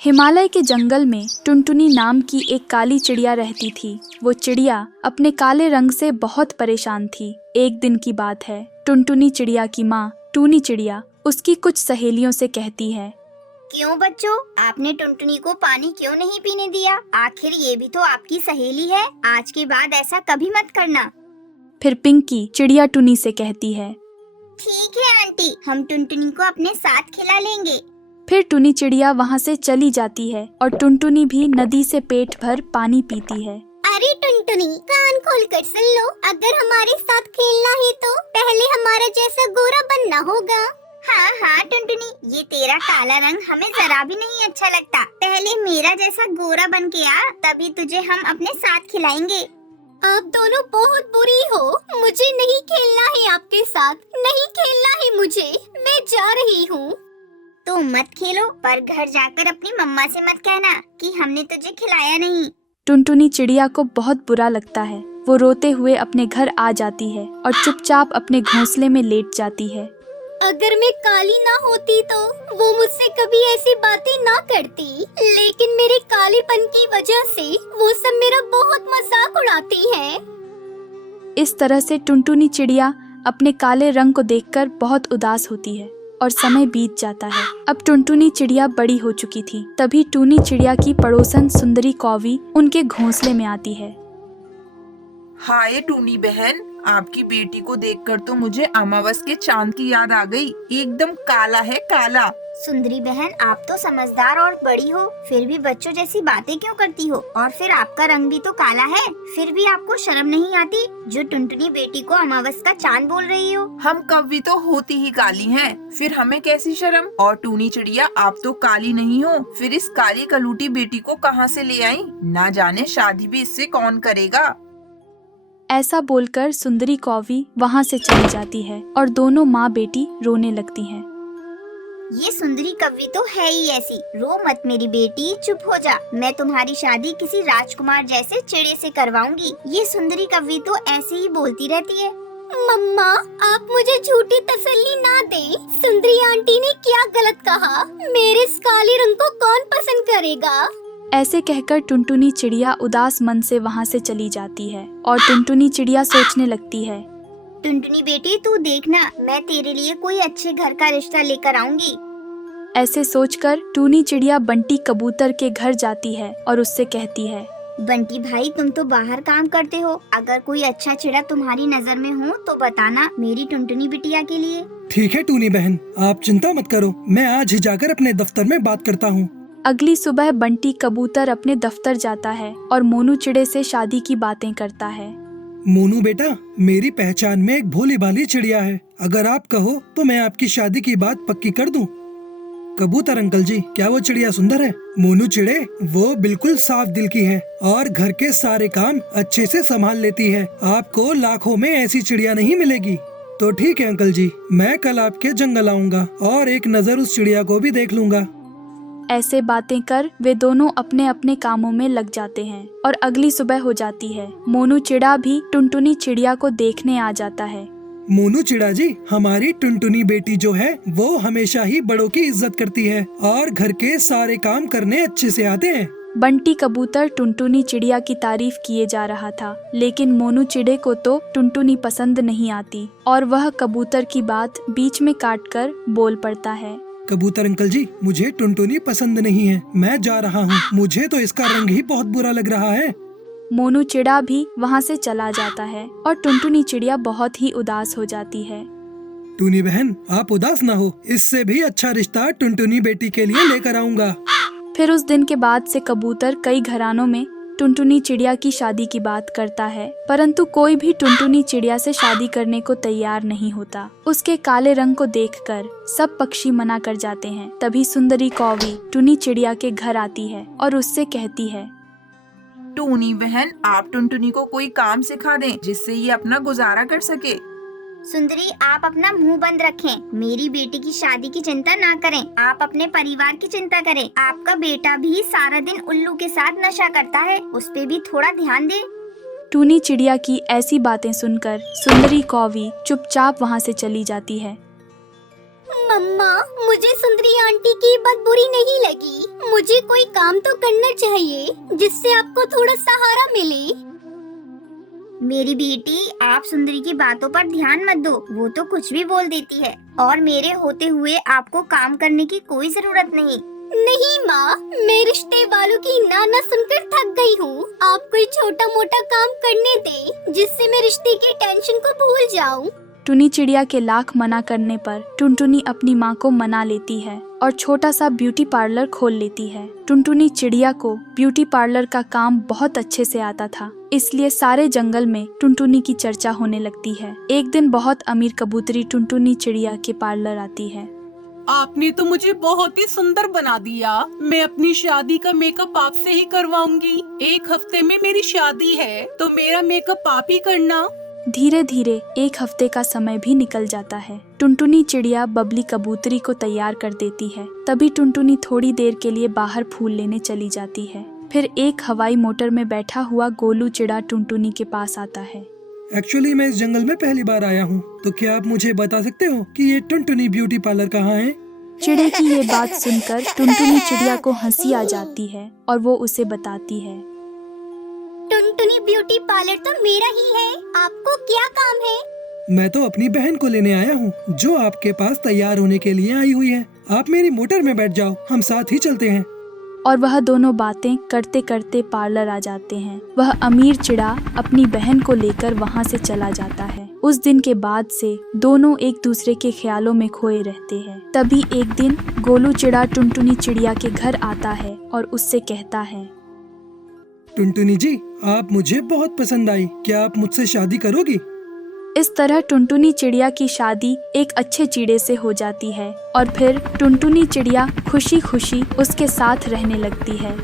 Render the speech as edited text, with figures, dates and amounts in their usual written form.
हिमालय के जंगल में टुनटुनी नाम की एक काली चिड़िया रहती थी। वो चिड़िया अपने काले रंग से बहुत परेशान थी। एक दिन की बात है, टुनटुनी चिड़िया की माँ टूनी चिड़िया उसकी कुछ सहेलियों से कहती है, क्यों बच्चों, आपने टुनटुनी को पानी क्यों नहीं पीने दिया? आखिर ये भी तो आपकी सहेली है। आज के बाद ऐसा कभी मत करना। फिर पिंकी चिड़िया टूनी से कहती है, ठीक है आंटी, हम टुनटुनी को अपने साथ खिला लेंगे। फिर टूनी चिड़िया वहाँ से चली जाती है और टुनटुनी भी नदी से पेट भर पानी पीती है। अरे टुनटुनी, कान खोल कर सुन लो, अगर हमारे साथ खेलना है तो पहले हमारा जैसा गोरा बनना होगा। हाँ हाँ टुनटुनी, ये तेरा काला रंग हमें जरा भी नहीं अच्छा लगता। पहले मेरा जैसा गोरा बन के आ, तभी तुझे हम अपने साथ खिलाएंगे। आप दोनों बहुत बुरी हो, मुझे नहीं खेलना है आपके साथ, नहीं खेलना है मुझे, मैं जा रही हूँ। तो मत खेलो, पर घर जाकर अपनी मम्मा से मत कहना कि हमने तुझे खिलाया नहीं। टुनटुनी चिड़िया को बहुत बुरा लगता है। वो रोते हुए अपने घर आ जाती है और चुपचाप अपने घोंसले में लेट जाती है। अगर मैं काली ना होती तो वो मुझसे कभी ऐसी बातें ना करती, लेकिन मेरे कालेपन की वजह से वो सब मेरा बहुत मजाक उड़ाती हैं। इस तरह से टुनटुनी चिड़िया अपने काले रंग को देखकर बहुत उदास होती है और समय बीत जाता है। अब टुनटुनी चिड़िया बड़ी हो चुकी थी। तभी टूनी चिड़िया की पड़ोसन सुंदरी कौवी उनके घोंसले में आती है। हाय टूनी बहन, आपकी बेटी को देखकर तो मुझे अमावस के चांद की याद आ गई। एकदम काला है, काला। सुंदरी बहन, आप तो समझदार और बड़ी हो, फिर भी बच्चों जैसी बातें क्यों करती हो? और फिर आपका रंग भी तो काला है, फिर भी आपको शर्म नहीं आती जो टुनटुनी बेटी को अमावस का चांद बोल रही हो? हम कौवी तो होती ही काली हैं, फिर हमें कैसी शर्म? और टूनी चिड़िया, आप तो काली नहीं हो, फिर इस काली कलूटी बेटी को कहाँ से ले आई? ना जाने शादी भी इससे कौन करेगा। ऐसा बोलकर सुंदरी कौवी वहाँ से चली जाती है और दोनों माँ बेटी रोने लगती हैं। ये सुंदरी कव्वी तो है ही ऐसी। रो मत मेरी बेटी, चुप हो जा। मैं तुम्हारी शादी किसी राजकुमार जैसे चिड़े से करवाऊंगी। ये सुंदरी कव्वी तो ऐसे ही बोलती रहती है। मम्मा, आप मुझे झूठी तसल्ली ना दें। सुंदरी आंटी ने क्या गलत कहा? मेरे इस काले रंग को कौन पसंद करेगा? ऐसे कहकर टुनटुनी चिड़िया उदास मन से वहाँ से चली जाती है और टुनटुनी चिड़िया सोचने लगती है, टुनटुनी बेटी, तू देखना, मैं तेरे लिए कोई अच्छे घर का रिश्ता लेकर आऊंगी। ऐसे सोचकर टूनी चिड़िया बंटी कबूतर के घर जाती है और उससे कहती है, बंटी भाई, तुम तो बाहर काम करते हो, अगर कोई अच्छा चिड़ा तुम्हारी नजर में हो तो बताना मेरी टुनटुनी बिटिया के लिए। ठीक है टूनी बहन, आप चिंता मत करो, मैं आज ही जाकर अपने दफ्तर में बात करता हूँ। अगली सुबह बंटी कबूतर अपने दफ्तर जाता है और मोनू चिड़े से शादी की बातें करता है। मोनू बेटा, मेरी पहचान में एक भोली भाली चिड़िया है, अगर आप कहो तो मैं आपकी शादी की बात पक्की कर दूं। कबूतर अंकल जी, क्या वो चिड़िया सुंदर है? मोनू चिड़े, वो बिल्कुल साफ दिल की है और घर के सारे काम अच्छे से संभाल लेती है। आपको लाखों में ऐसी चिड़िया नहीं मिलेगी। तो ठीक है अंकल जी, मैं कल आपके जंगल आऊँगा और एक नजर उस चिड़िया को भी देख लूंगा। ऐसे बातें कर वे दोनों अपने अपने कामों में लग जाते हैं और अगली सुबह हो जाती है। मोनू चिड़ा भी टुनटुनी चिड़िया को देखने आ जाता है। मोनू चिड़ा जी, हमारी टुनटुनी बेटी जो है वो हमेशा ही बड़ों की इज्जत करती है और घर के सारे काम करने अच्छे से आते हैं। बंटी कबूतर टुनटुनी चिड़िया की तारीफ किए जा रहा था, लेकिन मोनू चिड़े को तो टुनटुनी पसंद नहीं आती और वह कबूतर की बात बीच में काटकर बोल पड़ता है, कबूतर अंकल जी, मुझे टुनटुनी पसंद नहीं है, मैं जा रहा हूँ, मुझे तो इसका रंग ही बहुत बुरा लग रहा है। मोनू चिड़ा भी वहाँ से चला जाता है और टुनटुनी चिड़िया बहुत ही उदास हो जाती है। टूनी बहन, आप उदास ना हो, इससे भी अच्छा रिश्ता टुनटुनी बेटी के लिए लेकर आऊँगा। फिर उस दिन के बाद से कबूतर कई घरानों में टुनटुनी चिड़िया की शादी की बात करता है, परंतु कोई भी टुनटुनी चिड़िया से शादी करने को तैयार नहीं होता। उसके काले रंग को देखकर सब पक्षी मना कर जाते हैं। तभी सुंदरी कौवी टूनी चिड़िया के घर आती है और उससे कहती है, टूनी बहन, आप टुनटुनी को कोई काम सिखा दें जिससे ये अपना गुजारा कर सके। सुंदरी, आप अपना मुंह बंद रखें। मेरी बेटी की शादी की चिंता ना करें, आप अपने परिवार की चिंता करें। आपका बेटा भी सारा दिन उल्लू के साथ नशा करता है, उस पे भी थोड़ा ध्यान दे। टूनी चिड़िया की ऐसी बातें सुनकर सुंदरी कौवी चुपचाप वहाँ से चली जाती है। मम्मा, मुझे सुंदरी आंटी की बात बुरी नहीं लगी। मुझे कोई काम तो करना चाहिए जिससे आपको थोड़ा सहारा मिले। मेरी बेटी, आप सुंदरी की बातों पर ध्यान मत दो, वो तो कुछ भी बोल देती है और मेरे होते हुए आपको काम करने की कोई जरूरत नहीं। नहीं माँ, मैं रिश्ते वालों की ना सुनकर थक गई हूँ। आप कोई छोटा मोटा काम करने दे जिससे मैं रिश्ते की टेंशन को भूल जाऊँ। टुनी चिड़िया के लाख मना करने पर टुनटुनी अपनी माँ को मना लेती है और छोटा सा ब्यूटी पार्लर खोल लेती है। टुनटुनी चिड़िया को ब्यूटी पार्लर का काम बहुत अच्छे से आता था, इसलिए सारे जंगल में टुनटुनी की चर्चा होने लगती है। एक दिन बहुत अमीर कबूतरी टुनटुनी चिड़िया के पार्लर आती है। आपने तो मुझे बहुत ही सुंदर बना दिया। मैं अपनी शादी का मेकअप आपसे ही करवाऊंगी। 1 हफ्ते में मेरी शादी है तो मेरा मेकअप आप ही करना। धीरे धीरे 1 हफ्ते का समय भी निकल जाता है। टुनटुनी चिड़िया बबली कबूतरी को तैयार कर देती है। तभी टुनटुनी थोड़ी देर के लिए बाहर फूल लेने चली जाती है। फिर एक हवाई मोटर में बैठा हुआ गोलू चिड़ा टुनटुनी के पास आता है। एक्चुअली मैं इस जंगल में पहली बार आया हूँ, तो क्या आप मुझे बता सकते हो कि ये टुनटुनी ब्यूटी पार्लर कहाँ है? चिड़े की ये बात सुनकर टुनटुनी चिड़िया को हंसी आ जाती है और वो उसे बताती है। टुनटुनी ब्यूटी पार्लर तो मेरा ही है, आपको क्या काम है? मैं तो अपनी बहन को लेने आया हूँ जो आपके पास तैयार होने के लिए आई हुई है। आप मेरी मोटर में बैठ जाओ, हम साथ ही चलते हैं। और वह दोनों बातें करते करते पार्लर आ जाते हैं। वह अमीर चिड़ा अपनी बहन को लेकर वहाँ से चला जाता है। उस दिन के बाद से दोनों एक दूसरे के ख्यालों में खोए रहते हैं। तभी एक दिन गोलू चिड़ा टुनटुनी चिड़िया के घर आता है और उससे कहता है, टुनटुनी जी, आप मुझे बहुत पसंद आई, क्या आप मुझसे शादी करोगी? इस तरह टुनटुनी चिड़िया की शादी एक अच्छे चिड़े से हो जाती है और फिर टुनटुनी चिड़िया खुशी खुशी उसके साथ रहने लगती है।